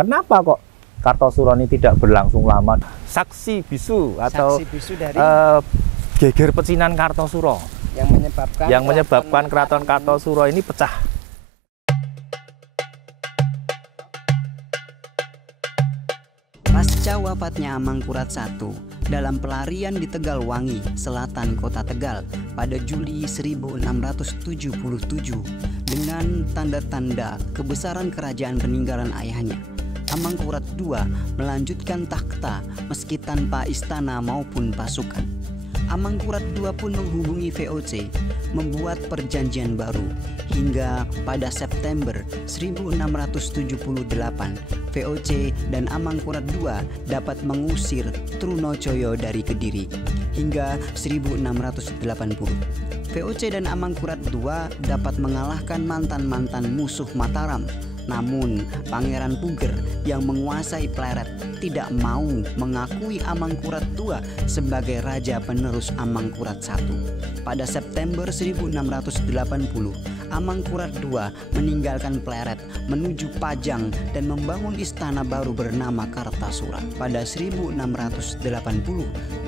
Kenapa kok Kartosuro ini tidak berlangsung lama? Saksi bisu atau Saksi bisu dari geger pecinan Kartosuro yang menyebabkan Keraton Kartosuro ini pecah. Pasca wafatnya Amangkurat I dalam pelarian di Tegalwangi, selatan kota Tegal pada Juli 1677 dengan tanda-tanda kebesaran kerajaan peninggalan ayahnya, Amangkurat II melanjutkan takhta meski tanpa istana maupun pasukan. Amangkurat II pun menghubungi VOC membuat perjanjian baru hingga pada September 1678 VOC dan Amangkurat II dapat mengusir Trunojoyo dari Kediri hingga 1680. VOC dan Amangkurat II dapat mengalahkan mantan-mantan musuh Mataram. Namun Pangeran Puger yang menguasai Pleret tidak mau mengakui Amangkurat II sebagai raja penerus Amangkurat I. Pada September 1680, Amangkurat II meninggalkan Pleret menuju Pajang dan membangun istana baru bernama Kartasura. Pada 1680,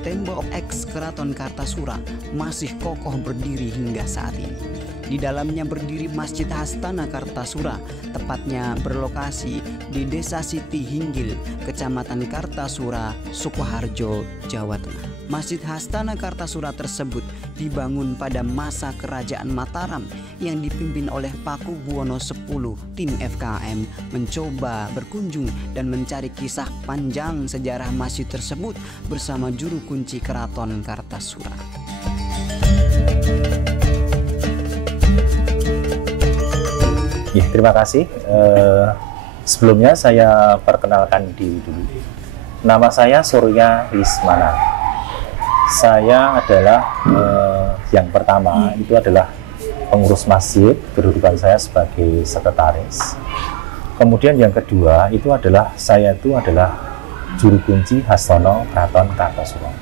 tembok eks Keraton Kartasura masih kokoh berdiri hingga saat ini. Di dalamnya berdiri Masjid Hastana Kartasura, tepatnya berlokasi di Desa Siti Hinggil, Kecamatan Kartasura, Sukoharjo, Jawa Tengah. Masjid Hastana Kartasura tersebut dibangun pada masa Kerajaan Mataram yang dipimpin oleh Paku Buwono X. Tim FKM mencoba berkunjung dan mencari kisah panjang sejarah masjid tersebut bersama juru kunci Keraton Kartasura. Ya, terima kasih. Sebelumnya saya perkenalkan diri dulu. Nama saya Surya Lismana. Saya adalah yang pertama itu adalah pengurus masjid, kedudukan saya sebagai sekretaris. Kemudian yang kedua itu adalah saya itu adalah juru kunci Hastono Keraton Kartosuro.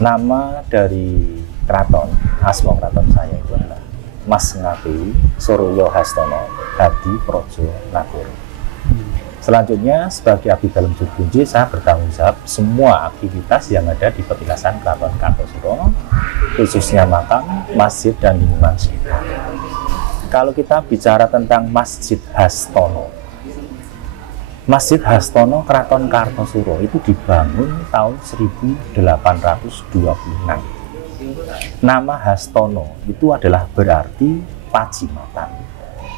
Nama dari keraton, asma keraton saya itu adalah Mas Ngati Suryo Hastono Hadi Projo Nagoro. Selanjutnya sebagai abdi dalam juru kunci, saya bertanggung jawab semua aktivitas yang ada di petilasan Keraton Kartosuro, khususnya makam, masjid, dan lingkungan sekitar. Kalau kita bicara tentang Masjid Hastono, Masjid Hastono Keraton Kartosuro itu dibangun tahun 1826. Nama Hastono itu adalah berarti pacimatan,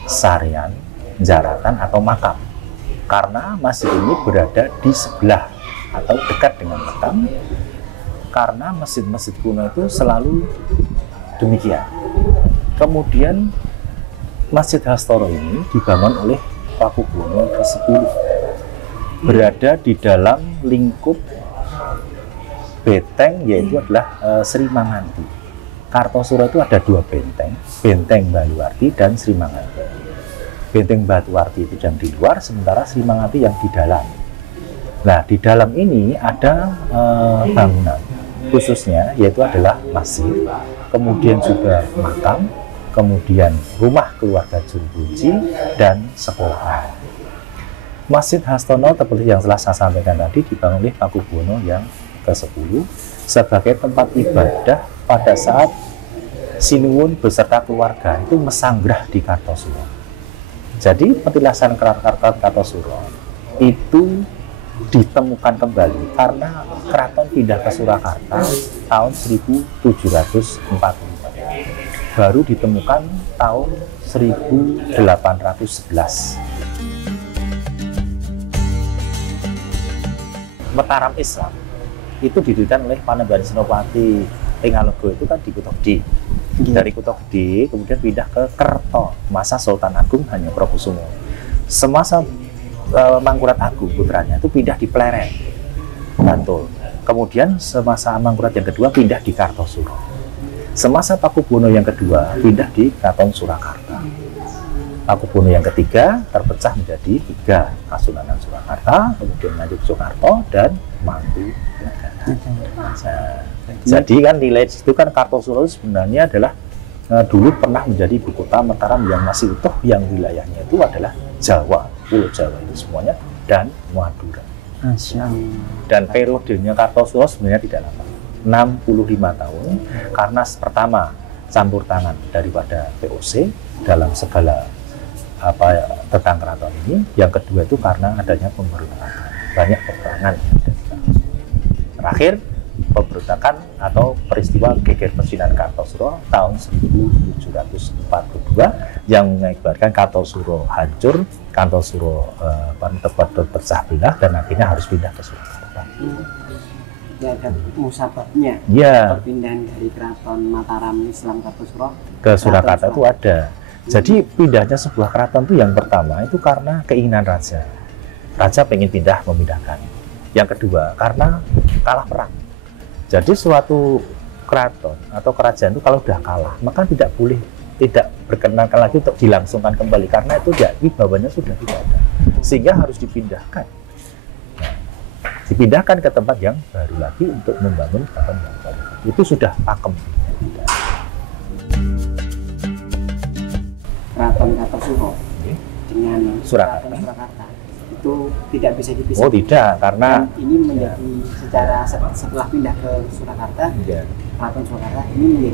sarian, jaratan atau makam. Karena masjid ini berada di sebelah atau dekat dengan makam. Karena masjid-masjid kuno itu selalu demikian. Kemudian Masjid Hastono ini dibangun oleh Paku Buwono X. Berada di dalam lingkup benteng, yaitu adalah Sri Manganti. Kartosuro itu ada dua benteng, Benteng Batuwarti dan Sri Manganti. Benteng Batuwarti itu yang di luar, sementara Sri Manganti yang di dalam. Nah, di dalam ini ada bangunan khususnya, yaitu adalah masjid, kemudian juga makam, kemudian rumah keluarga juru kunci, dan sekolah. Masjid Hastono seperti yang telah saya sampaikan tadi dibangun oleh Paku Buwono yang ke-10 sebagai tempat ibadah pada saat Sinuwun beserta keluarga itu mesanggrah di Kartosuro. Jadi petilasan Keraton Kartosuro itu ditemukan kembali karena keraton pindah ke Surakarta tahun 1744. Baru ditemukan tahun 1811. Mataram Islam itu didirikan oleh Panembahan Senopati Tingalogo itu kan di Kutogdi. Dari Kutogdi kemudian pindah ke Kerto masa Sultan Agung Hanyokrokusumo. Semasa Mangkurat Agung putranya itu pindah di Pleret, Bantul. Kemudian semasa Mangkurat yang kedua pindah di Kartosuro. Semasa Paku Buwono yang kedua pindah di Keraton Surakarta. Paku Buwono yang ketiga terpecah menjadi 3, Kasunanan Surakarta, kemudian Ngayogyakarta dan Mangkunegaran. Jadi kan nilai itu kan Kartosuro sebenarnya adalah dulu pernah menjadi ibu kota Mataram yang masih utuh, yang wilayahnya itu adalah Jawa. Pulau Jawa itu semuanya dan Madura. Masya Allah. Dan periodenya Kartosuro sebenarnya tidak lama, 65 tahun, karena pertama campur tangan daripada VOC dalam segala tentang keraton ini. Yang kedua itu karena adanya pemberontakan, banyak peperangan. Terakhir pemberontakan atau peristiwa geger pecinan Kartosuro tahun 1742 yang mengakibatkan Kartosuro hancur, Kartosuro terpecah belah dan akhirnya harus pindah ke Surakarta. Ya, ada musababnya. Ya. Perpindahan dari Keraton Mataram Islam Kartosuro ke Surakarta itu ada. Jadi pindahnya sebuah keraton itu yang pertama itu karena keinginan raja. Raja pengen memindahkan. Yang kedua karena kalah perang. Jadi suatu keraton atau kerajaan itu kalau sudah kalah, maka tidak berkenankan lagi untuk dilangsungkan kembali karena itu wibawanya sudah tidak ada, sehingga harus dipindahkan. Dipindahkan ke tempat yang baru lagi untuk membangun keraton yang baru. Itu sudah pakem. Keraton Kartosuro dengan Surakarta itu tidak bisa dipisahkan. Oh tidak, karena dan ini menjadi secara setelah pindah ke Surakarta, Keraton Surakarta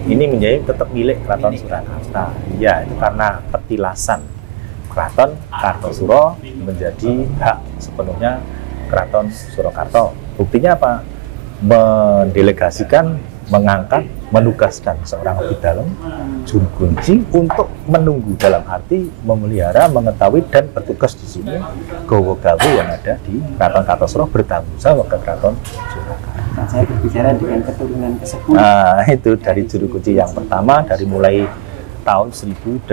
ini menjadi tetap milik Keraton Surakarta. Ya, itu karena petilasan Keraton Kartosuro menjadi hak sepenuhnya Keraton Surakarta. Buktinya apa? Mendelegasikan, mengangkat, menugaskan seorang abdi dalem juru kunci untuk menunggu, dalam arti memelihara, mengetahui dan bertugas di sini gawa-gawa yang ada di Keraton Kartosuro bertanggung jawab ke Keraton Surakarta. Saya berbicara dengan keturunan ke-10. Nah, itu dari juru kunci yang pertama dari mulai tahun 1816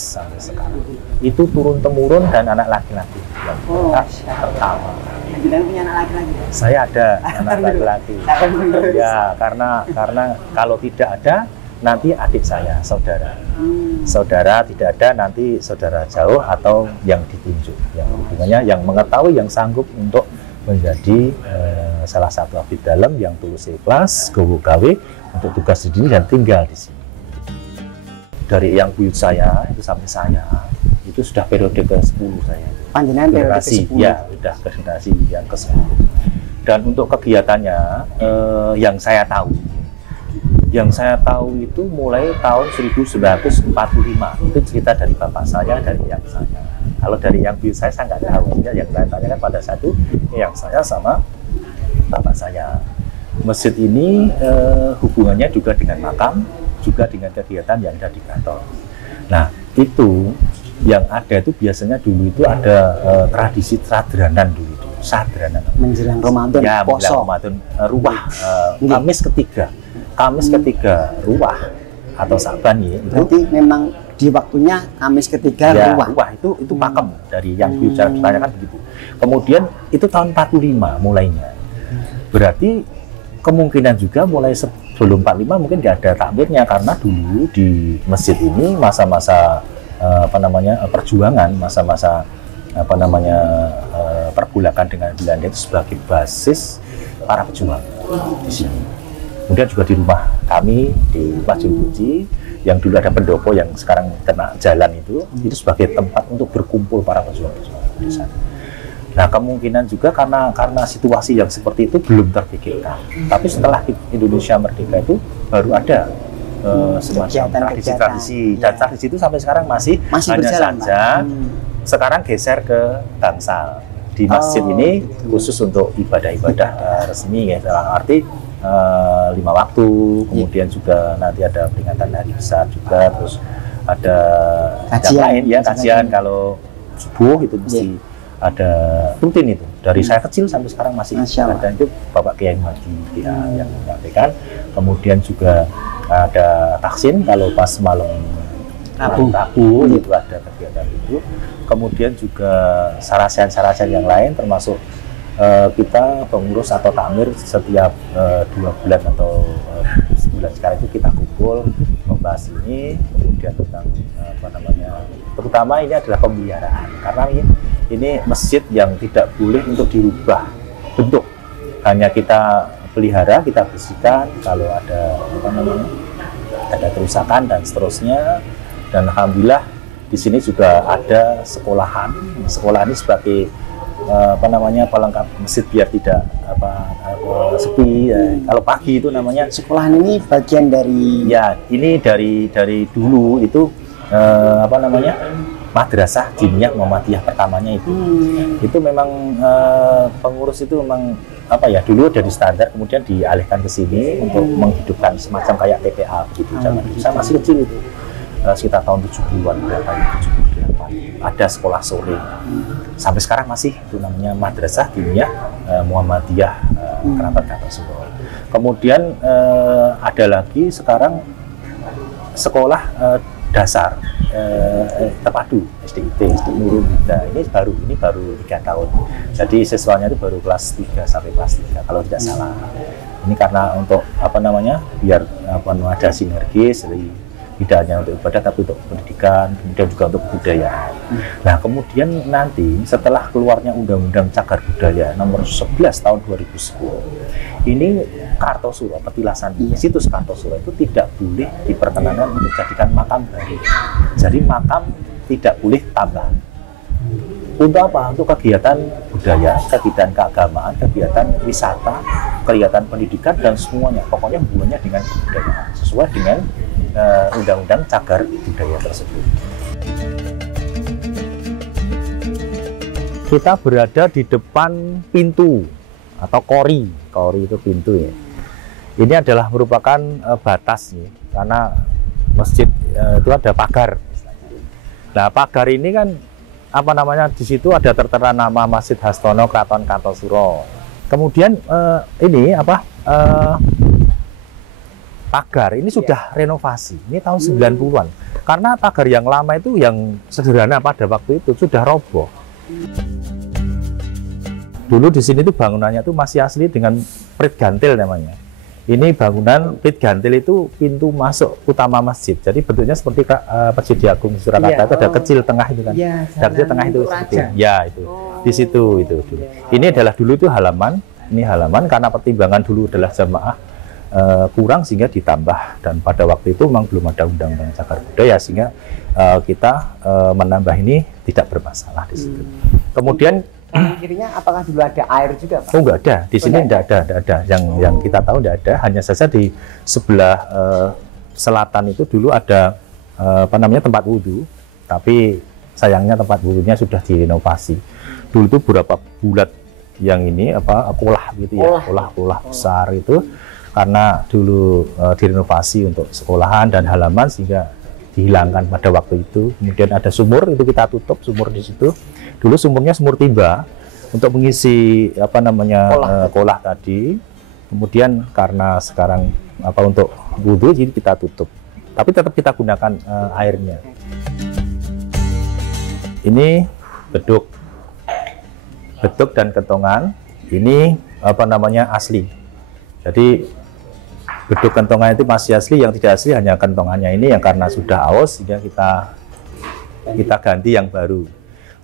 sampai sekarang. Itu turun-temurun dan anak laki-laki yang pertama. Bilang punya anak laki-laki? Saya ada anak laki-laki. Ya, karena kalau tidak ada nanti adik saya, saudara. Saudara tidak ada nanti saudara jauh atau yang ditunjuk, yang hubungannya, yang mengetahui, yang sanggup untuk menjadi salah satu abdi dalem yang tulus ikhlas, gawe untuk tugas di sini dan tinggal di sini. Dari yang buyut saya itu sampai saya itu sudah periode ke-10 saya. Panjenengan periode ke-10. Ya, sudah generasi yang ke-10. Dan untuk kegiatannya yang saya tahu itu mulai tahun 1945. Itu cerita dari bapak saya, dari yang saya. Kalau dari yang buyut saya nggak tahu. Yang saya tanyakan pada satu, yang saya sama bapak saya. Masjid ini hubungannya juga dengan makam, juga dengan kegiatan yang ada di keraton. Nah, itu yang ada itu biasanya dulu itu ada tradisi sadranan dulu. Sadranan. Menjelang Ramadan, ya, poso. Menjelang Ramadan, ruah, Kamis ketiga ruah atau Saban ya. Berarti memang di waktunya Kamis ketiga ya, ruah. Itu pakem dari yang bicara ditanyakan begitu. Kemudian itu tahun 45 mulainya. Berarti kemungkinan juga mulai sebelum 45 mungkin nggak ada takmirnya, karena dulu di masjid ini masa-masa perjuangan, masa-masa pergulakan dengan Belanda itu sebagai basis para pejuang di sini. Kemudian juga di rumah kami di rumah juru kunci yang dulu ada pendopo yang sekarang kena jalan itu sebagai tempat untuk berkumpul para pejuang-pejuang di sana. Nah, kemungkinan juga karena situasi yang seperti itu belum terpikirkan. Tapi setelah Indonesia merdeka itu baru ada semacam tradisi-tradisi, dan tradisi itu sampai sekarang masih hanya berjalan, saja sekarang geser ke bangsal di masjid ini khusus untuk ibadah-ibadah resmi ya, dalam arti 5 waktu, kemudian juga nanti ada peringatan hari besar juga, terus ada kajian ya, kajian kalau subuh itu mesti ada rutin itu. Dari saya kecil sampai sekarang masih ada, itu Bapak Kiai Mahdi yang menyampaikan. Kemudian juga ada taksin kalau pas malam Rabu itu ada kegiatan itu. Kemudian juga sarasian yang lain termasuk kita pengurus atau takmir setiap 2 bulan atau sebulan sekali itu kita kumpul membahas ini, kemudian tentang terutama ini adalah pemeliharaan, karena ini masjid yang tidak boleh untuk dirubah bentuk, hanya kita pelihara, kita bersihkan kalau ada ada kerusakan dan seterusnya. Dan alhamdulillah Di sini juga ada sekolahan. Sekolah ini sebagai pelengkap masjid biar tidak sepi. Kalau pagi itu namanya Sekolahan ini bagian dari ya, ini dari dulu itu Madrasah Diniyah Muhammadiyah pertamanya itu. Itu memang pengurus itu memang dulu dari standar, kemudian dialihkan ke sini untuk menghidupkan semacam kayak TPA begitu. Zaman itu saya masih kecil itu, sekitar tahun 70-an berapa, 78. Ada sekolah sore. Sampai sekarang masih itu namanya Madrasah Diniyah Muhammadiyah Kerabat Kartosuro. Kemudian ada lagi sekarang sekolah dasar terpadu SDIT Nurul Huda. Ini baru 3 tahun. Jadi siswanya itu baru kelas 3 sampai kelas 3 kalau tidak salah. Ini karena untuk biar ada sinergis, tidak hanya untuk ibadah tapi untuk pendidikan, kemudian juga untuk budaya. Nah, kemudian nanti setelah keluarnya Undang-Undang Cagar Budaya nomor 11 tahun 2010, ini Kartosuro, petilasan situs Kartosuro itu tidak boleh diperkenankan untuk dijadikan makam baru. Jadi makam tidak boleh tambah. Untuk apa? Untuk kegiatan budaya, kegiatan keagamaan, kegiatan wisata, kegiatan pendidikan dan semuanya. Pokoknya hubungannya dengan kebudayaan sesuai dengan Undang-Undang Cagar Budaya tersebut. Kita berada di depan pintu atau kori itu pintu ya. Ini adalah merupakan batas nih, karena masjid itu ada pagar. Nah, pagar ini kan di situ ada tertera nama Masjid Hastono Kraton Kartosuro. Kemudian pagar ini sudah renovasi. Ini tahun 90-an. Karena pagar yang lama itu yang sederhana pada waktu itu sudah roboh. Dulu di sini tuh bangunannya tuh masih asli dengan prit gantil namanya. Ini bangunan prit gantil itu pintu masuk utama masjid. Jadi bentuknya seperti Persidi Agung Surakarta itu ada kecil tengah itu kan. Ada kecil tengah itu seperti itu. Di situ itu dulu. Ini adalah dulu itu halaman. Ini halaman karena pertimbangan dulu adalah jamaah kurang sehingga ditambah, dan pada waktu itu memang belum ada Undang-Undang Cagar Budaya sehingga kita menambah ini tidak bermasalah di situ. Kemudian kirinya apakah dulu ada air juga, Pak? Oh, enggak ada. Di sini enggak ada. Yang kita tahu enggak ada. Hanya saja di sebelah selatan itu dulu ada tempat wudhu, tapi sayangnya tempat wudhunya sudah direnovasi. Dulu itu berapa bulat yang ini kolah gitu ya, kolah besar itu. Karena dulu direnovasi untuk sekolahan dan halaman sehingga dihilangkan pada waktu itu. Kemudian ada sumur, itu kita tutup sumur di situ. Dulu sumurnya sumur timba untuk mengisi kolah tadi. Kemudian karena sekarang untuk wudhu jadi kita tutup. Tapi tetap kita gunakan airnya. Ini beduk dan kentongan. Ini asli. Jadi beduk kentongan itu masih asli, yang tidak asli hanya kentongannya ini yang karena sudah aus sehingga kita ganti yang baru.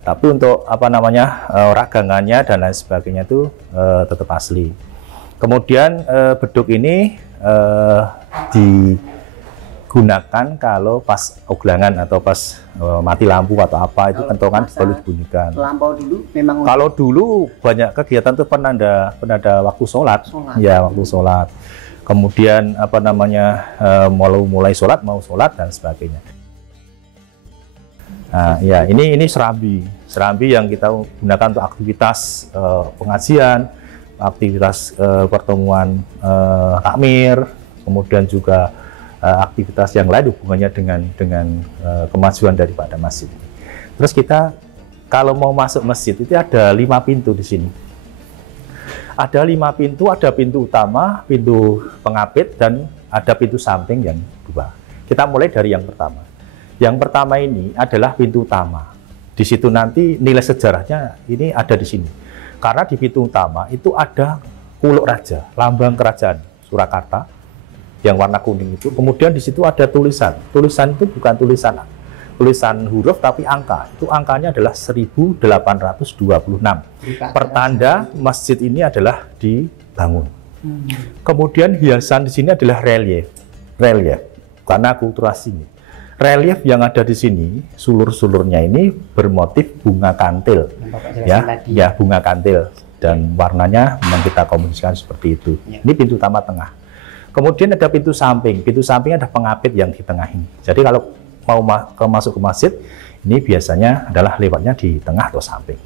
Tapi untuk ragangannya dan lain sebagainya itu tetap asli. Kemudian beduk ini digunakan kalau pas oglangan atau pas mati lampu atau apa itu kentongan selalu dibunyikan. Lampau dulu memang kalau dulu banyak kegiatan tuh penanda waktu sholat. Ya, waktu sholat. Kemudian mulai sholat, mau sholat dan sebagainya. Nah, ya ini serambi yang kita gunakan untuk aktivitas pengajian, aktivitas pertemuan takmir, kemudian juga aktivitas yang lain hubungannya dengan kemajuan daripada masjid. Terus kita kalau mau masuk masjid itu ada 5 pintu di sini. Ada 5 pintu, ada pintu utama, pintu pengapit, dan ada pintu samping yang 2. Kita mulai dari yang pertama. Yang pertama ini adalah pintu utama. Di situ nanti nilai sejarahnya ini ada di sini. Karena di pintu utama itu ada kuluk raja, lambang kerajaan Surakarta yang warna kuning itu. Kemudian di situ ada tulisan. Tulisan itu bukan tulisan huruf tapi angka. Itu angkanya adalah 1826. Pertanda masjid ini adalah dibangun. Kemudian hiasan di sini adalah relief. Karena akulturasi ini. relief yang ada di sini, sulur-sulurnya ini bermotif bunga kantil, ya bunga kantil, dan warnanya memang kita komunikasikan seperti itu. Ya. Ini pintu utama tengah. Kemudian ada pintu samping ada pengapit yang di tengah ini. Jadi kalau mau masuk ke masjid, ini biasanya adalah lewatnya di tengah atau samping.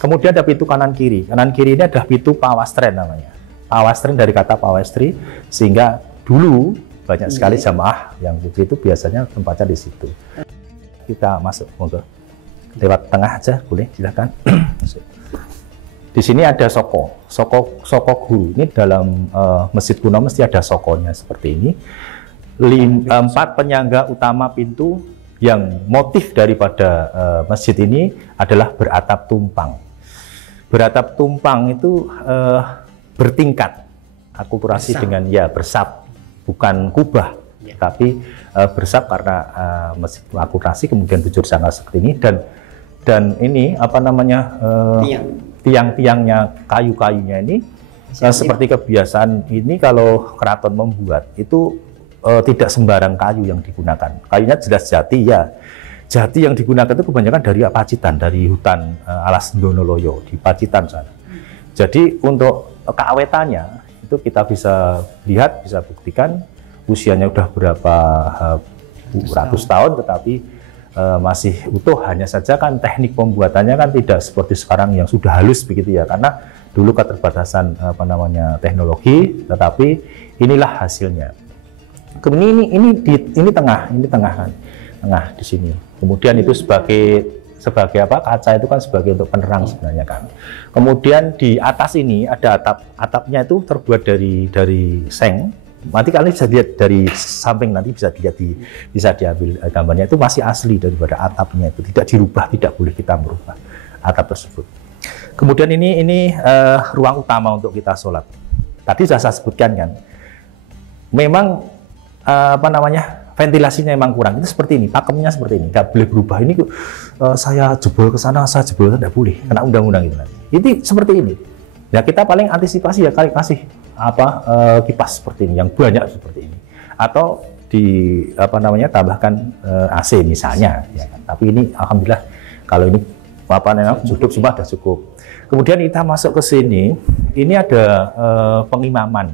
Kemudian ada pintu kanan kiri ini adalah pintu pawastren namanya. Pawastren dari kata pawestri, sehingga dulu banyak sekali jamaah yang putri itu biasanya tempatnya di situ. Kita masuk, monggo. Lewat tengah aja, boleh, silakan. Di sini ada soko guru. Ini dalam masjid kuno mesti ada sokonya seperti ini. 4 penyangga utama pintu yang motif daripada masjid ini adalah beratap tumpang. Beratap tumpang itu bertingkat, akulturasi dengan bersab. Bukan kubah, tapi bersab karena masjid akulturasi, kemudian bujur sangka seperti ini, dan ini apa namanya tiang-tiangnya, kayu-kayunya ini seperti kebiasaan ini kalau keraton membuat itu tidak sembarang kayu yang digunakan. Kayunya jelas jati ya. Jati yang digunakan itu kebanyakan dari Pacitan, dari hutan Alas Donoloyo di Pacitan sana. Jadi untuk keawetannya itu kita bisa lihat, bisa buktikan usianya udah berapa ratus tahun, tetapi masih utuh. Hanya saja kan teknik pembuatannya kan tidak seperti sekarang yang sudah halus begitu ya, karena dulu keterbatasan teknologi, tetapi inilah hasilnya. Kemudian ini tengah kan, tengah di sini. Kemudian itu sebagai apa, kaca itu kan sebagai untuk penerang sebenarnya kan. Kemudian di atas ini ada atapnya itu terbuat dari seng. Nanti kalian bisa lihat dari samping, nanti bisa dilihat bisa diambil gambarnya, itu masih asli daripada atapnya, itu tidak dirubah, tidak boleh kita merubah atap tersebut. Kemudian ini ruang utama untuk kita sholat. Tadi sudah saya sebutkan kan, memang ventilasinya memang kurang. Itu seperti ini, pakemnya seperti ini, nggak boleh berubah. Ini saya jebol ke sana, saya jebol ke sana, nggak boleh, kena undang-undang itu nanti. Ini seperti ini. Ya kita paling antisipasi ya kali kasih kipas seperti ini, yang banyak seperti ini, atau tambahkan AC misalnya. Ya kan? Tapi ini alhamdulillah kalau ini cukup, semua sudah cukup. Kemudian kita masuk ke sini, ini ada pengimaman.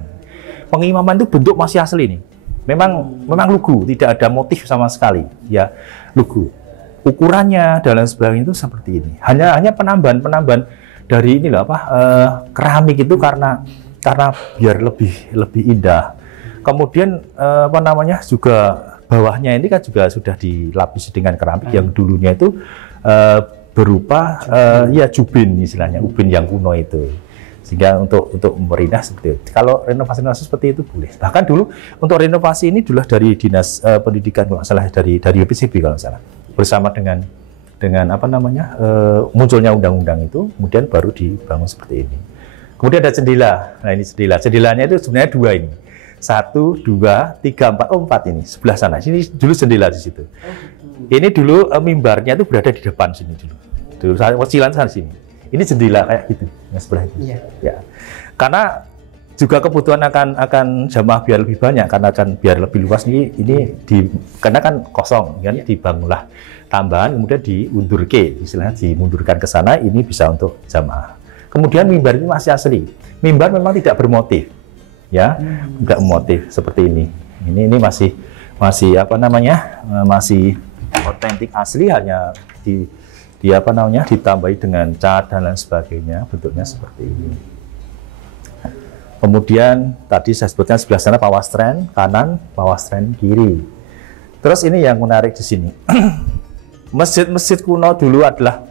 Pengimaman itu bentuk masih asli nih. Memang lugu, tidak ada motif sama sekali, ya lugu. Ukurannya dan lain sebagainya itu seperti ini. Hanya penambahan dari keramik itu karena biar lebih indah. Kemudian juga bawahnya ini kan juga sudah dilapisi dengan keramik yang dulunya itu berupa jubin, istilahnya ubin yang kuno itu. Sehingga untuk memperindah seperti itu. Kalau renovasi seperti itu boleh. Bahkan dulu untuk renovasi ini dulu dari Dinas Pendidikan kalau salah, dari BPCB kalau salah, bersama dengan munculnya undang-undang itu, kemudian baru dibangun seperti ini. Kemudian ada jendela. Nah ini jendelanya itu sebenarnya 2 ini. 1, 2, 3, 4, 4 ini sebelah sana. Sini dulu jendela di situ. Ini dulu mimbarnya itu berada di depan sini dulu. Wasilan sana sini. Ini jendela kayak gitu, yang sebelah itu. Iya. Ya. Karena juga kebutuhan akan jamaah biar lebih banyak, karena kan biar lebih luas ini karena kan kosong kan, dibangunlah tambahan, kemudian istilahnya dimundurkan ke sana, ini bisa untuk jamaah. Kemudian mimbar ini masih asli. Mimbar memang tidak bermotif, ya, tidak bermotif seperti ini. Ini masih masih otentik asli, hanya ditambahi dengan cat dan lain sebagainya, bentuknya seperti ini. Kemudian tadi saya sebutkan sebelah sana pawastren kanan, pawastren kiri. Terus ini yang menarik di sini. Masjid-masjid kuno dulu adalah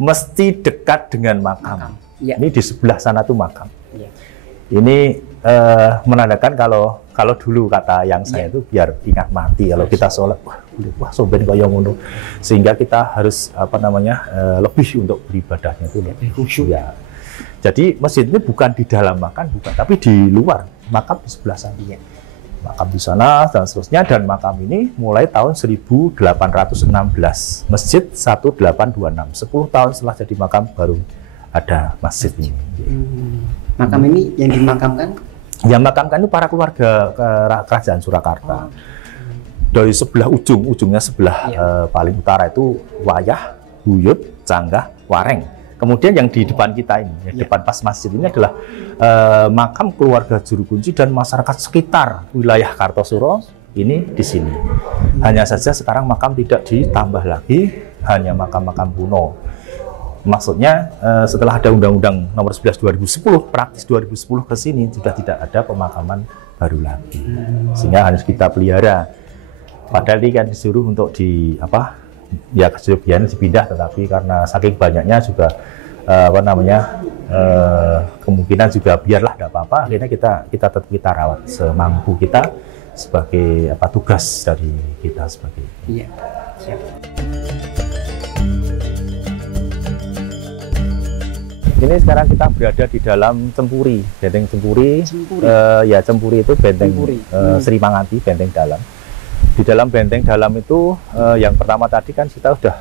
mesti dekat dengan makam. Ya. Ini di sebelah sana tuh makam. Ya. Ini menandakan kalau dulu kata yang saya itu biar ingat mati, kalau kita sholat wah soben kaya ngono, sehingga kita harus lebih untuk beribadahnya itu lebih khusyuk ya. Jadi masjid ini bukan di dalam makam, tapi di luar makam, di sebelah sana. Ya. Makam di sana dan seterusnya, dan makam ini mulai tahun 1816, masjid 1826, 10 tahun setelah jadi makam baru ada masjid ini. Makam ini yang dimakamkan? Yang makamkan itu para keluarga kerajaan Surakarta. dari sebelah ujungnya sebelah paling utara itu Wayah, Buyut, Canggah, Wareng. Kemudian yang di depan kita ini, depan pas masjid ini adalah makam keluarga juru kunci dan masyarakat sekitar wilayah Kartosuro ini di sini. Hanya saja sekarang makam tidak ditambah lagi, hanya makam-makam kuno. Maksudnya setelah ada Undang-Undang Nomor 11 2010, praktis 2010 ke sini sudah tidak ada pemakaman baru lagi, sehingga harus kita pelihara. Padahal ini kan disuruh untuk kesebihan dipindah, tetapi karena saking banyaknya juga kemungkinan juga biarlah tidak apa-apa, akhirnya kita tetap kita rawat semampu kita sebagai tugas dari kita sebagai. Iya, siap. Ini sekarang kita berada di dalam Cempuri, Benteng Cempuri. Cempuri itu benteng Sri Manganti, benteng dalam. Di dalam benteng dalam itu yang pertama tadi kan kita sudah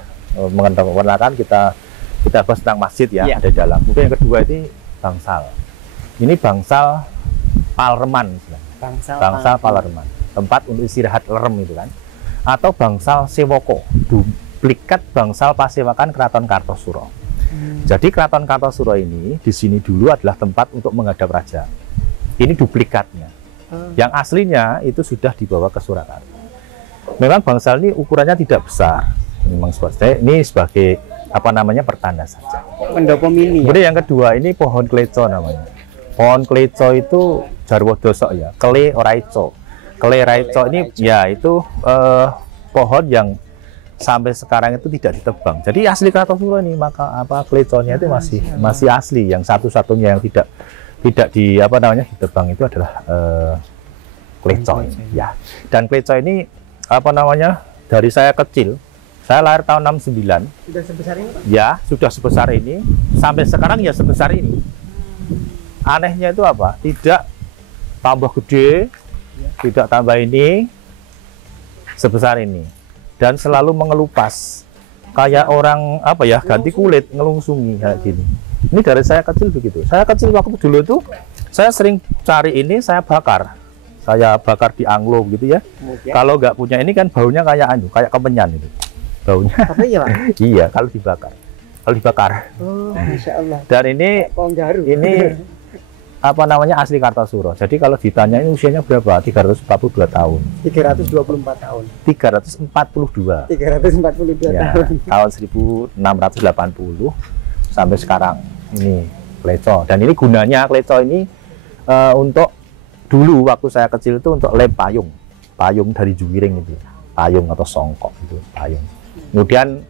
mengenalkan kita bahas tentang masjid ada dalam. Mungkin yang kedua ini bangsal. Ini bangsal Palreman, bangsal Palreman, tempat untuk istirahat lerem itu kan. Atau bangsal Sewoko, duplikat bangsal Pasewakan Keraton Kartosuro. Jadi Keraton Kartosuro ini di sini dulu adalah tempat untuk menghadap raja. Ini duplikatnya. Yang aslinya itu sudah dibawa ke Surakarta. Memang bangsal ini ukurannya tidak besar. Memang ini sebagai pertanda saja. Pendopo mini. Kemudian yang kedua ini pohon kleco namanya. Pohon kleco itu jarwo dosok ya. Kele oraico. Kele oraico ini itu pohon yang sampai sekarang itu tidak ditebang. Jadi asli Kartosuro ini, maka kleconya itu masih asli. Yang satu-satunya yang tidak ditebang itu adalah kleco ini. Ya. Dan kleco ini dari saya kecil, saya lahir tahun 69. Sudah sebesar ini, Pak? Ya, sudah sebesar ini. Sampai sekarang ya sebesar ini. Anehnya itu apa? Tidak tambah gede, tidak tambah ini, sebesar ini. Dan selalu mengelupas. Kayak orang ganti kulit, ngelungsungi kayak gini. Ini dari saya kecil begitu. Saya kecil waktu dulu itu, saya sering cari ini, saya bakar. Saya bakar di anglo gitu ya. Kalau nggak punya ini kan baunya kayak kemenyan itu. Baunya. Apa ya, Pak? Iya, kalau dibakar. Oh, Masya Allah. Dan ini asli Kartosuro. Jadi kalau ditanya ini usianya berapa? 342 tahun. 324 tahun. 342. 342 tahun. Tahun 1680 sampai sekarang ini kleco. Dan ini gunanya kleco ini untuk dulu waktu saya kecil itu untuk lem payung. Payung dari Juwiring itu. Payung atau songkok itu, payung. Kemudian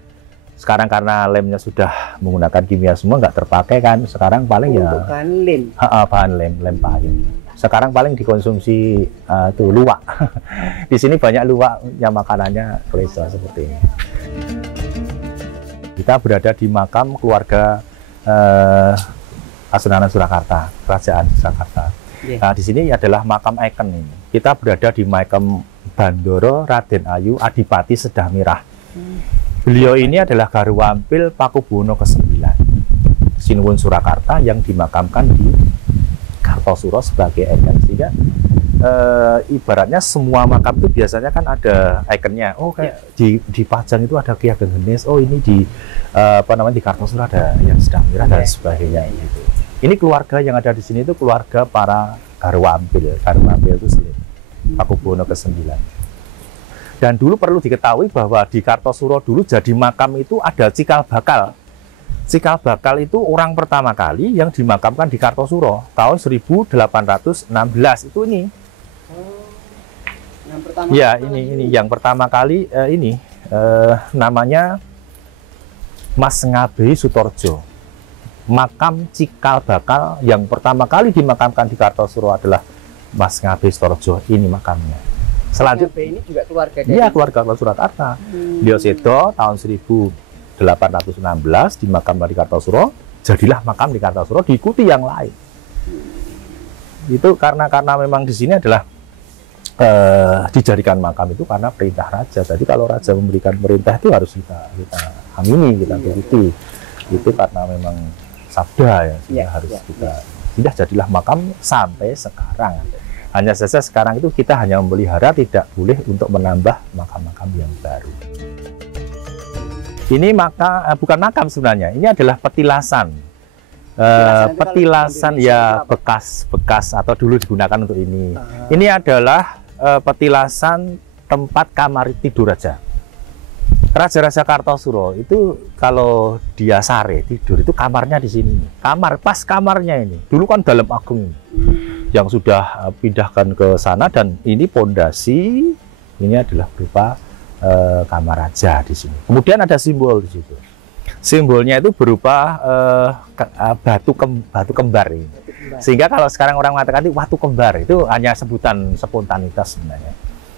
sekarang karena lemnya sudah menggunakan kimia semua, nggak terpakai kan. Sekarang paling bahan lem. Bahan lem payung. Sekarang paling dikonsumsi luwak. Di sini banyak luwak yang makanannya kleco seperti ini. Kita berada di makam keluarga Kasunanan Surakarta, Kerajaan Surakarta. Nah, di sini adalah makam ikon ini. Kita berada di makam Bandoro Raden Ayu Adipati Sedah Mirah. Beliau ini adalah Garwampil Pakubuwono ke-9 Sinuwun Surakarta yang dimakamkan di Kartosuro sebagai ikon. Sehingga ibaratnya semua makam itu biasanya kan ada ikonnya. Oh, kayak di Pajang itu ada Ki Ageng Henis. Oh, ini di di Kartosuro ada yang Sedah Mirah dan sebagainya gitu. Ini keluarga yang ada di sini itu keluarga para Garwampil. Garwampil itu Selim Pakubuwono ke-9. Dan dulu perlu diketahui bahwa di Kartosuro dulu jadi makam itu ada cikal bakal. Cikal bakal itu orang pertama kali yang dimakamkan di Kartosuro tahun 1816 itu ini. Yang pertama. Ya, ini yang pertama kali namanya Mas Ngabehi Sutorjo. Makam cikal bakal yang pertama kali dimakamkan di Kartosuro adalah Mas Ngabehi Sutorjo. Ini makamnya. Selanjutnya ini juga keluarga dari... Iya, keluarga Surakarta. Beliau sedo tahun 1816 dimakamkan di Kartosuro, jadilah makam di Kartosuro diikuti yang lain. Itu karena memang di sini adalah dijadikan makam itu karena perintah raja. Jadi kalau raja memberikan perintah itu harus kita amini, kita turuti. Itu karena memang sabda ya, harus kita. Sudah jadilah makam sampai sekarang. Hanya saja sekarang itu kita hanya memelihara, tidak boleh untuk menambah makam-makam yang baru. Ini bukan makam sebenarnya, ini adalah petilasan. Petilasan ya bekas atau dulu digunakan untuk ini. Ini adalah petilasan tempat kamar tidur raja. Raja-raja Kartosuro itu kalau dia sare tidur itu kamarnya di sini. Pas kamarnya ini. Dulu kan dalam agung ini. Yang sudah pindahkan ke sana, dan ini pondasi ini adalah berupa kamar raja di sini. Kemudian ada simbol di situ. Simbolnya itu berupa batu kembar ini. Sehingga kalau sekarang orang mengatakan itu batu kembar, itu hanya sebutan spontanitas sebenarnya.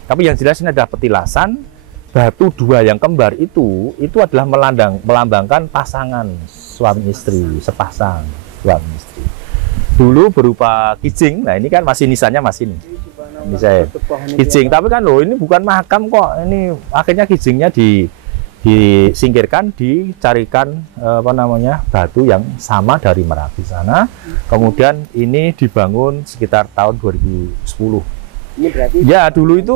Tapi yang jelas ini adalah petilasan batu dua yang kembar itu adalah melambangkan pasangan suami istri, sepasang suami istri. Dulu berupa kijing, nah ini kan masih nisannya masih ini. Ini saya kijing, tapi kan loh ini bukan makam kok. Ini akhirnya kijingnya disingkirkan, dicarikan batu yang sama dari Merapi sana. Kemudian ini dibangun sekitar tahun 2010. Ini berarti ya dulu itu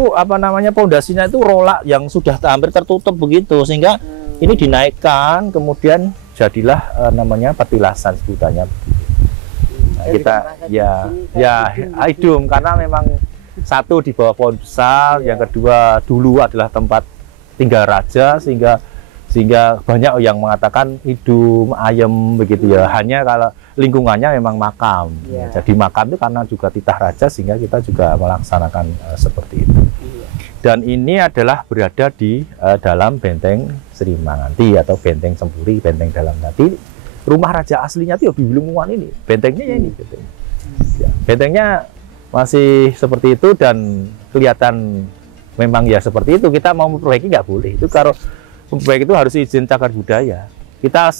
pondasinya itu rolak yang sudah hampir tertutup begitu, sehingga ini dinaikkan, kemudian jadilah namanya petilasan sebutannya. Nah, kita hidung karena memang satu di bawah pohon besar, yang kedua dulu adalah tempat tinggal raja, sehingga banyak yang mengatakan hidung ayam begitu ya. Hanya kalau lingkungannya memang makam. Jadi makam itu karena juga titah raja, sehingga kita juga melaksanakan seperti itu. Dan ini adalah berada di dalam benteng Sri Manganti atau benteng Sempuri, benteng dalam nanti. Rumah raja aslinya itu di Bilungan ini, bentengnya ya ini. Bentengnya masih seperti itu dan kelihatan memang ya seperti itu. Kita mau memperbaiki nggak boleh. Itu kalau memperbaiki itu harus izin cagar budaya. Kita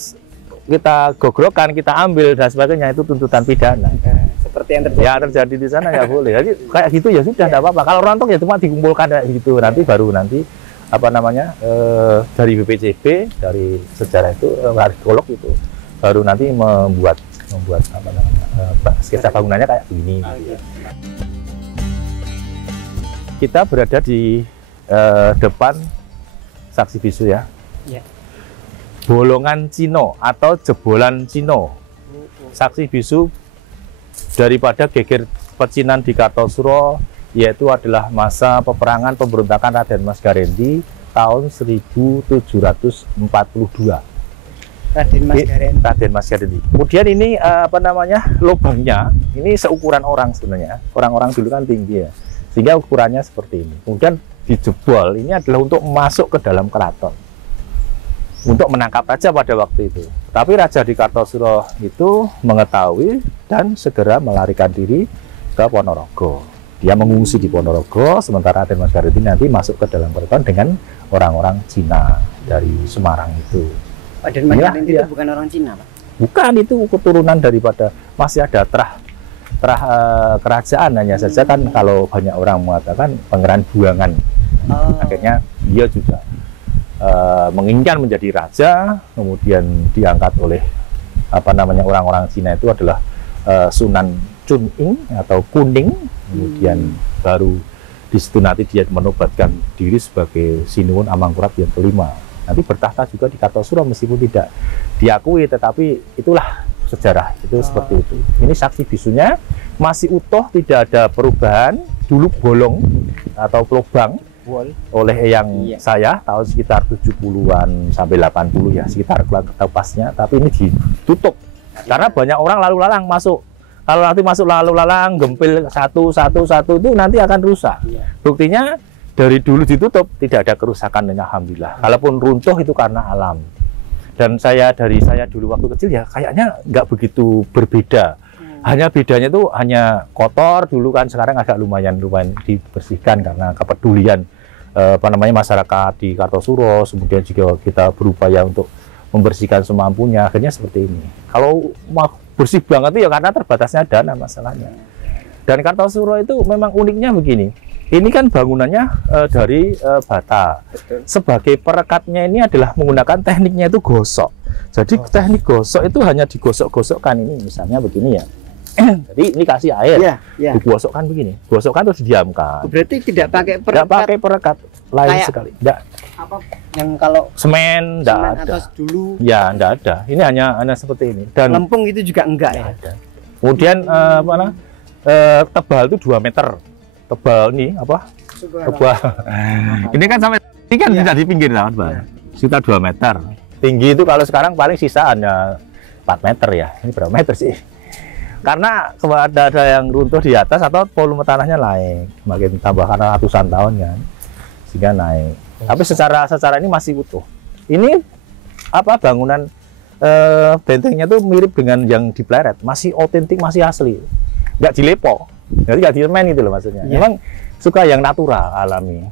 gogrokan, kita ambil dan sebagainya, itu tuntutan pidana. Seperti yang terjadi. Ya terjadi di sana nggak boleh. Jadi kayak gitu ya sudah nggak apa-apa. Kalau rontok ya cuma dikumpulkan kayak gitu. Nanti baru dari BPCB, dari sejarah itu arkeolog itu baru nanti membuat sketsa bangunannya kayak begini. Kita berada di depan saksi bisu ya. Bolongan Cino atau jebolan Cino. Saksi bisu daripada geger pecinan di Kartosuro, yaitu adalah masa peperangan pemberontakan Raden Mas Garendi tahun 1742. Raden Mas Garendi. Kemudian ini lubangnya ini seukuran orang sebenarnya. Orang-orang dulu kan tinggi ya, sehingga ukurannya seperti ini. Kemudian dijebol, ini adalah untuk masuk ke dalam keraton, untuk menangkap raja pada waktu itu. Tapi raja di Kartosuro itu mengetahui dan segera melarikan diri ke Ponorogo. Dia mengungsi di Ponorogo, sementara Raden Mas Garendi nanti masuk ke dalam keraton dengan orang-orang Cina dari Semarang itu. Raden Mas Garendi itu bukan orang Cina, Pak? Bukan, itu keturunan daripada, masih ada terah kerajaan, hanya saja kan kalau banyak orang mengatakan Pangeran Buangan. Akhirnya dia juga menginginkan menjadi raja, kemudian diangkat oleh orang-orang Cina itu adalah Sunan Chuning atau Kuning, kemudian baru di situ nanti dia menobatkan diri sebagai Sinuwun Amangkurat yang kelima. Nanti bertahta juga di Kartosuro meskipun tidak diakui, tetapi itulah sejarah itu seperti itu. Ini saksi bisunya masih utuh, tidak ada perubahan. Dulu bolong atau lubang oleh yang saya tahun sekitar 70-an sampai 80 ya, sekitar pasnya, tapi ini ditutup karena banyak orang lalu lalang masuk. Kalau nanti masuk lalu lalang gempil satu itu nanti akan rusak. Buktinya dari dulu ditutup tidak ada kerusakan, alhamdulillah. Kalaupun runtuh itu karena alam. Dan saya dulu waktu kecil ya kayaknya nggak begitu berbeda. Hanya bedanya itu hanya kotor dulu kan, sekarang agak lumayan dibersihkan karena kepedulian masyarakat di Kartosuro. Kemudian juga kita berupaya untuk membersihkan semampunya, akhirnya seperti ini. Kalau mau bersih banget itu ya karena terbatasnya dana masalahnya. Dan Kartosuro itu memang uniknya begini. Ini kan bangunannya dari bata. Betul. Sebagai perekatnya ini adalah menggunakan tekniknya itu gosok. Jadi teknik gosok itu hanya digosok-gosokkan ini, misalnya begini ya. Jadi ini kasih air, Iya, iya. digosokkan begini, gosokkan terus didiamkan. Berarti tidak pakai Tidak perekat pakai perekat lain Kayak- sekali. Tidak. apa yang kalau Semen, tidak semen ada. atas dulu, Ya, tidak ada. Ini hanya seperti ini. Dan lempung itu juga enggak ya? tidak ada. Kemudian tebal itu 2 meter. Tebal ini apa? Tebal. Ini kan sampai ini kan Iya. tidak di pinggir banget, Bang. Iya. Sekitar 2 meter. Tinggi itu kalau sekarang paling sisa hanya 4 meter ya. Ini berapa meter sih? Karena ada yang runtuh di atas atau volume tanahnya naik, makin tambah karena ratusan tahun kan, sehingga naik. Tapi secara ini masih utuh. Ini apa bangunan bentengnya tuh mirip dengan yang di Pleret, masih otentik, masih asli, nggak dilepo, jadi nggak dilemen gitu loh maksudnya. Iya. Memang suka yang natural, alami.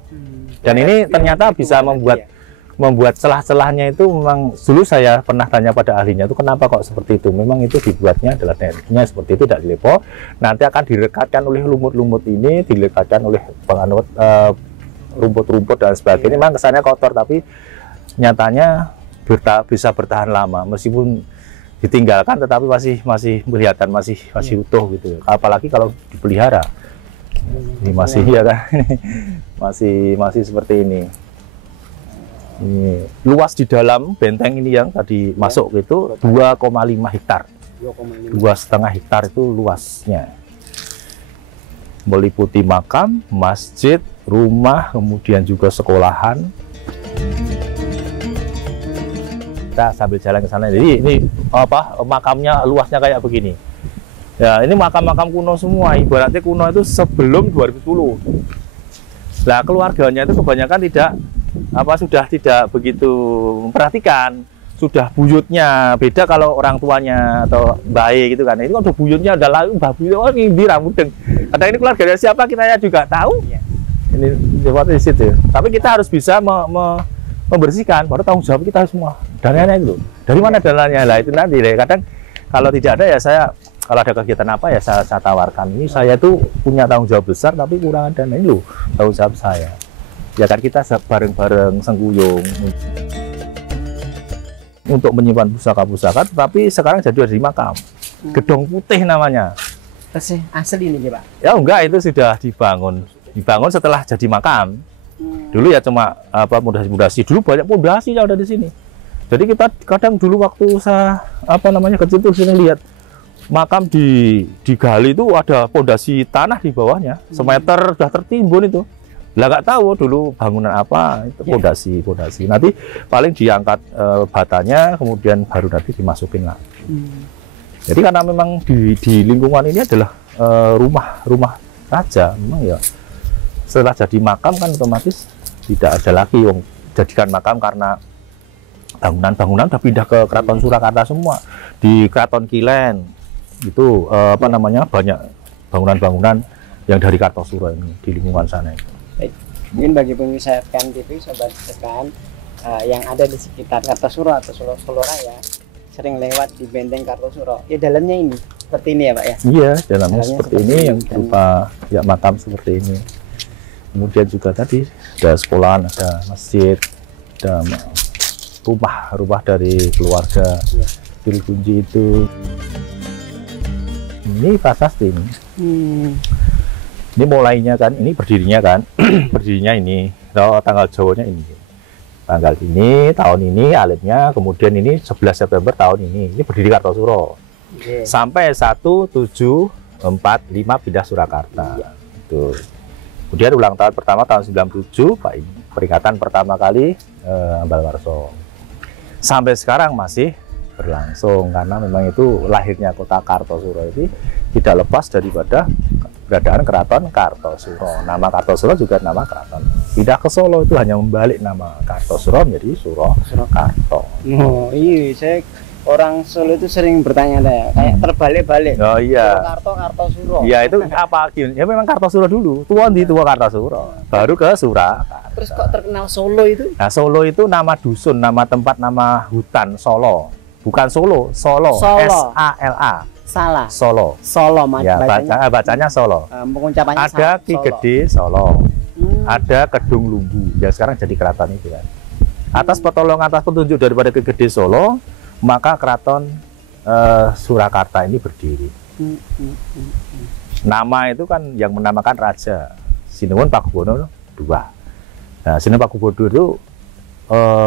Dan ini ternyata bisa membuat celah-celahnya itu memang dulu saya pernah tanya pada ahlinya itu kenapa kok seperti itu. Memang itu dibuatnya adalah tekniknya seperti itu, tidak dilepo. Nanti akan direkatkan oleh lumut-lumut ini, dilekatkan oleh penganut rumput-rumput dan sebagainya. Memang kesannya kotor tapi nyatanya bisa bertahan lama meskipun ditinggalkan tetapi masih kelihatan masih utuh gitu. Apalagi kalau dipelihara. Ini masih ya kan. masih seperti ini. Ini luas di dalam benteng ini yang tadi masuk itu 2,5 hektar. 2,5 hektar itu luasnya. Meliputi makam, masjid, rumah, kemudian juga sekolahan. Kita sambil jalan ke sana. Jadi ini apa makamnya luasnya kayak begini. Ya, ini makam-makam kuno semua. Ibaratnya kuno itu sebelum 2010. Nah, keluarganya itu kebanyakan sudah tidak begitu memperhatikan, sudah buyutnya beda kalau orang tuanya atau bayi gitu kan. Itu kan udah buyutnya udah lalu mbah buyut oh ini rambuteng. Kadang ini keluarga siapa kita juga tahu. Iya. Ini seperti di situ. Tapi kita harus bisa membersihkan, baru tanggung jawab kita semua. Dananya itu. Dari mana dananya? Lah itu nanti deh. Kadang kalau tidak ada ya saya kalau ada kegiatan apa ya saya tawarkan. Ini saya tuh punya tanggung jawab besar tapi kurang dana ini loh tanggung jawab saya. Ya kan kita bareng-bareng sengguyung untuk menyimpan pusaka-pusaka, tetapi sekarang jadi di makam. Gedong Putih namanya. Asli ini Pak? Ya enggak, itu sudah dibangun setelah jadi makam. Dulu ya cuma pondasi. Dulu banyak pondasi yang ada di sini. Jadi kita kadang dulu waktu saya kecil tuh sini lihat makam digali itu ada pondasi tanah di bawahnya, semeter sudah tertimbun itu. Lah nggak tahu dulu bangunan apa itu pondasi. Nanti paling diangkat batanya, kemudian baru nanti dimasukin lah. Jadi karena memang di lingkungan ini adalah rumah raja, memang ya setelah jadi makam kan otomatis tidak ada lagi yang jadikan makam karena bangunan-bangunan udah pindah ke Keraton Surakarta semua. Di Keraton Kilen itu banyak bangunan-bangunan yang dari Kartosuro ini di lingkungan sana itu. Baik. Mungkin bagi pemirsa FKM TV, sobat FKM yang ada di sekitar Kartosuro atau Solo Raya sering lewat di benteng Kartosuro. Ya dalamnya ini seperti ini ya Pak ya? Dalamnya Iya, dalamnya seperti ini yang berupa ya makam seperti ini. Kemudian juga tadi ada sekolahan, ada masjid, ada rumah dari keluarga. Ciri kunci itu. Ini prasasti ini. Ini mulainya kan, ini berdirinya kan, berdirinya ini, tanggal Jawanya ini. Tanggal ini, tahun ini, alatnya, kemudian ini 11 September tahun ini berdiri Kartosuro. Sampai 1745 pindah Surakarta. Itu. Kemudian ulang tahun pertama tahun 97, Pak ini, peringatan pertama kali Ambal Warso. Sampai sekarang masih berlangsung, karena memang itu lahirnya kota Kartosuro ini tidak lepas daripada keberadaan Keraton Kartosuro. Nama Kartosuro juga nama keraton. Pindah ke Solo itu hanya membalik nama Kartosuro menjadi Surakarta. Oh iya, saya orang Solo itu sering bertanya kayak terbalik-balik. Oh iya. Surakarta, Kartosuro. Iya itu apa? Ya memang Kartosuro dulu. Tua Kartosuro. Baru ke Surakarta. Terus kok terkenal Solo itu? Nah Solo itu nama dusun, nama tempat, nama hutan Solo. Bukan Solo. S-A-L-A. Salah. Solo. Ya, bacanya Solo. Pengucapannya ada Ki Gede Solo. Ada Kedung Lumbu yang sekarang jadi keraton itu kan. Atas petunjuk daripada Ki Gede Solo, maka Keraton Surakarta ini berdiri. Nama itu kan yang menamakan raja. Sinuwun Pakubuwono II. Nah, Sinuwun Pakubuwono II itu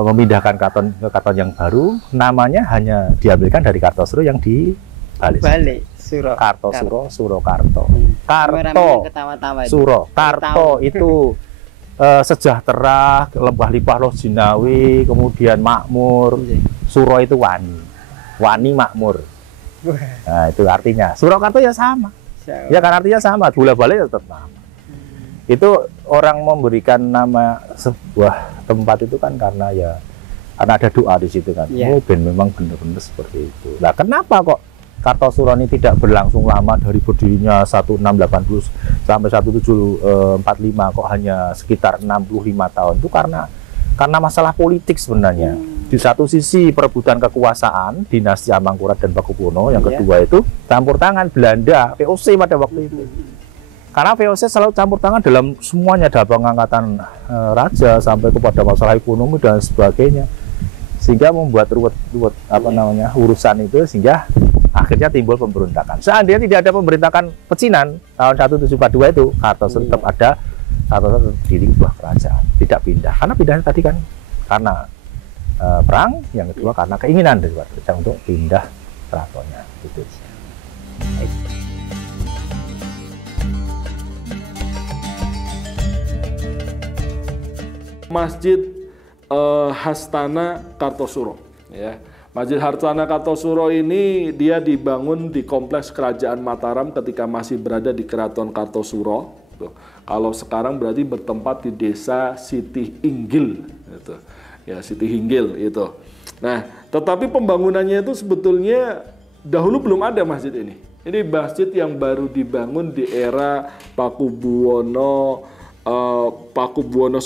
memindahkan keraton ke keraton yang baru, namanya hanya diambilkan dari Kartosuro yang di Balik Suro. Kartosuro, Surakarta. Karto, Ketawa-tawa itu. Suro, Karto itu sejahtera, lembah limpah loh jinawi, kemudian makmur. Suro itu wani, wani makmur. Nah, itu artinya. Surakarta ya sama. Ya kan artinya sama, bola balik tetap sama. Itu orang memberikan nama sebuah tempat itu kan karena ada doa di situ kan. Oh, ben memang benar-benar seperti itu. Nah, kenapa kok Kartosuro ini tidak berlangsung lama dari berdirinya 1680 sampai 1745 kok hanya sekitar 65 tahun? Itu karena masalah politik sebenarnya. Di satu sisi perebutan kekuasaan dinasti Amangkurat dan Pakubuwono, yang kedua itu campur tangan Belanda, VOC pada waktu itu. Karena VOC selalu campur tangan dalam semuanya, dalam pengangkatan raja sampai kepada masalah ekonomi dan sebagainya, sehingga membuat ruwet urusan itu, sehingga akhirnya timbul pemberontakan. Seandainya tidak ada pemberontakan pecinan tahun 1742 itu, Kartosuro tetap ada, Kartosuro berdiri sebuah kerajaan, tidak pindah. Karena pindahnya tadi kan karena perang, yang kedua karena keinginan dari raja untuk pindah keratonnya. Gitu. Masjid Hastana Kartosuro, ya. Masjid Hastana Kartosuro ini dia dibangun di kompleks Kerajaan Mataram ketika masih berada di Keraton Kartosuro. Kalau sekarang berarti bertempat di desa Siti Inggil, gitu. Ya, Siti Hinggil itu. Nah, tetapi pembangunannya itu sebetulnya dahulu belum ada masjid ini. Ini masjid yang baru dibangun di era Pakubuwono X,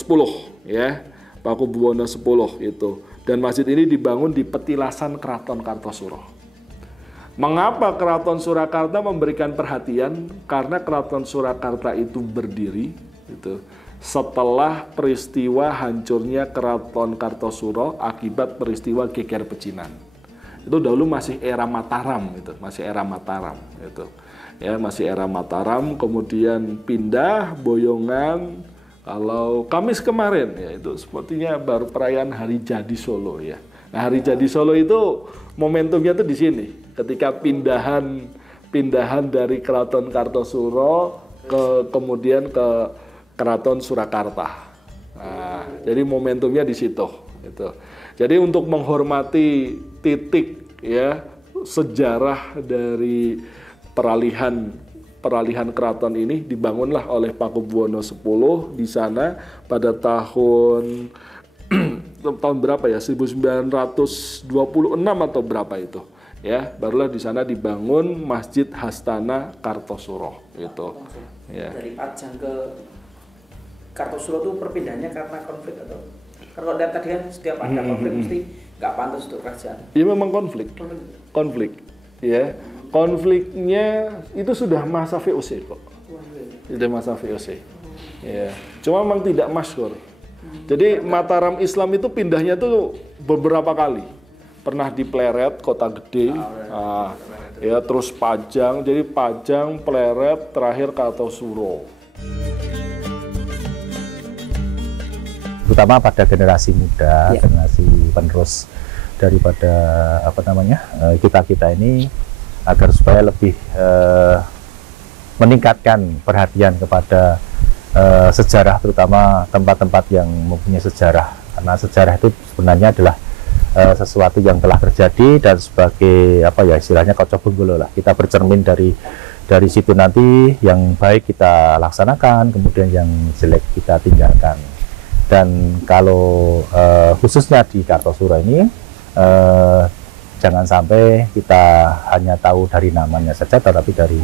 ya. Pakubuwono X itu. Dan masjid ini dibangun di petilasan Keraton Kartosuro. Mengapa Keraton Surakarta memberikan perhatian? Karena Keraton Surakarta itu berdiri gitu, setelah peristiwa hancurnya Keraton Kartosuro akibat peristiwa geger pecinan. Itu dahulu masih era Mataram, gitu, masih era Mataram, gitu. Ya, masih era Mataram, kemudian pindah Boyongan. Kalau Kamis kemarin, ya itu sepertinya baru perayaan Hari Jadi Solo, ya. Nah, Hari Jadi Solo itu momentumnya tuh di sini, ketika pindahan dari Keraton Kartosuro kemudian ke Keraton Surakarta. Nah, jadi momentumnya di situ. Gitu. Jadi untuk menghormati titik ya sejarah dari peralihan keraton ini dibangunlah oleh Pakubuwono X di sana pada tahun berapa ya, 1926 atau berapa itu ya, barulah di sana dibangun Masjid Hastana Kartosuro itu ya. Dari Pajang ke Kartosuro itu perpindahannya karena konflik atau kalau dari tadi kan setiap ada konflik mesti nggak pantas untuk kerajaan. Ya memang konflik ya. Konfliknya itu sudah masa VOC kok. Sudah masa VOC. Ya. Cuma memang tidak masyhur. Jadi Mataram Islam itu pindahnya tuh beberapa kali. Pernah di Pleret, Kota Gede. Ya, terus Pajang. Jadi Pajang, Pleret, terakhir Kartosuro. Terutama pada generasi muda, generasi penerus daripada kita ini, agar supaya lebih meningkatkan perhatian kepada sejarah, terutama tempat-tempat yang mempunyai sejarah, karena sejarah itu sebenarnya adalah sesuatu yang telah terjadi dan sebagai istilahnya kocok benggolo lah, kita bercermin dari situ, nanti yang baik kita laksanakan, kemudian yang jelek kita tinggalkan. Dan kalau khususnya di Kartosuro ini jangan sampai kita hanya tahu dari namanya saja, tetapi dari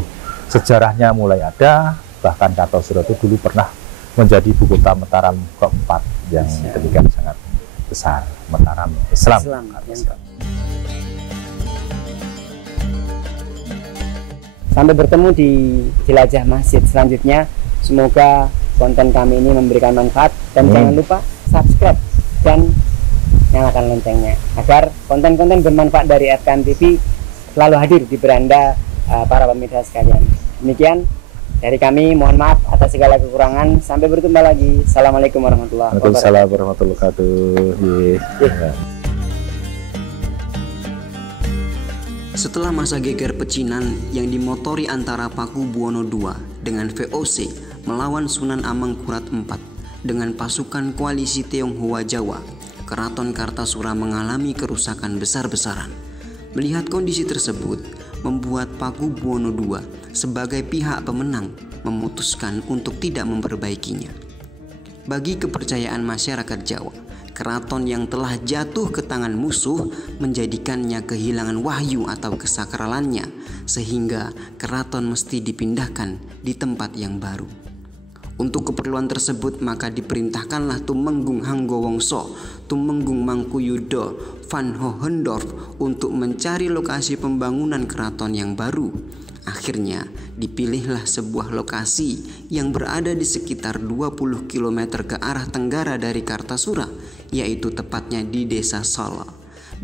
sejarahnya mulai ada. Bahkan Kartosuro itu dulu pernah menjadi ibu kota Mataram keempat yang demikian sangat besar, Mataram Islam. Sampai bertemu di jelajah masjid selanjutnya. Semoga konten kami ini memberikan manfaat, dan jangan lupa subscribe dan nyalakan loncengnya agar konten-konten bermanfaat dari FKM TV selalu hadir di beranda para pemirsa sekalian. Demikian dari kami, mohon maaf atas segala kekurangan. Sampai berjumpa lagi. Assalamualaikum warahmatullahi wabarakatuh. Waalaikumsalam warahmatullahi wabarakatuh. Setelah masa geger pecinan yang dimotori antara Paku Buwono II dengan VOC melawan Sunan Amangkurat IV dengan pasukan koalisi Tionghoa Jawa, Keraton Kartasura mengalami kerusakan besar-besaran. Melihat kondisi tersebut, membuat Paku Buwono II sebagai pihak pemenang memutuskan untuk tidak memperbaikinya. Bagi kepercayaan masyarakat Jawa, keraton yang telah jatuh ke tangan musuh menjadikannya kehilangan wahyu atau kesakralannya, sehingga keraton mesti dipindahkan di tempat yang baru. Untuk keperluan tersebut maka diperintahkanlah Tumenggung Hanggowongso, Tumenggung Mangkuyudo, Van Hohendorf untuk mencari lokasi pembangunan keraton yang baru. Akhirnya dipilihlah sebuah lokasi yang berada di sekitar 20 km ke arah tenggara dari Kartasura, yaitu tepatnya di Desa Sala,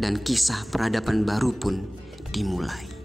dan kisah peradaban baru pun dimulai.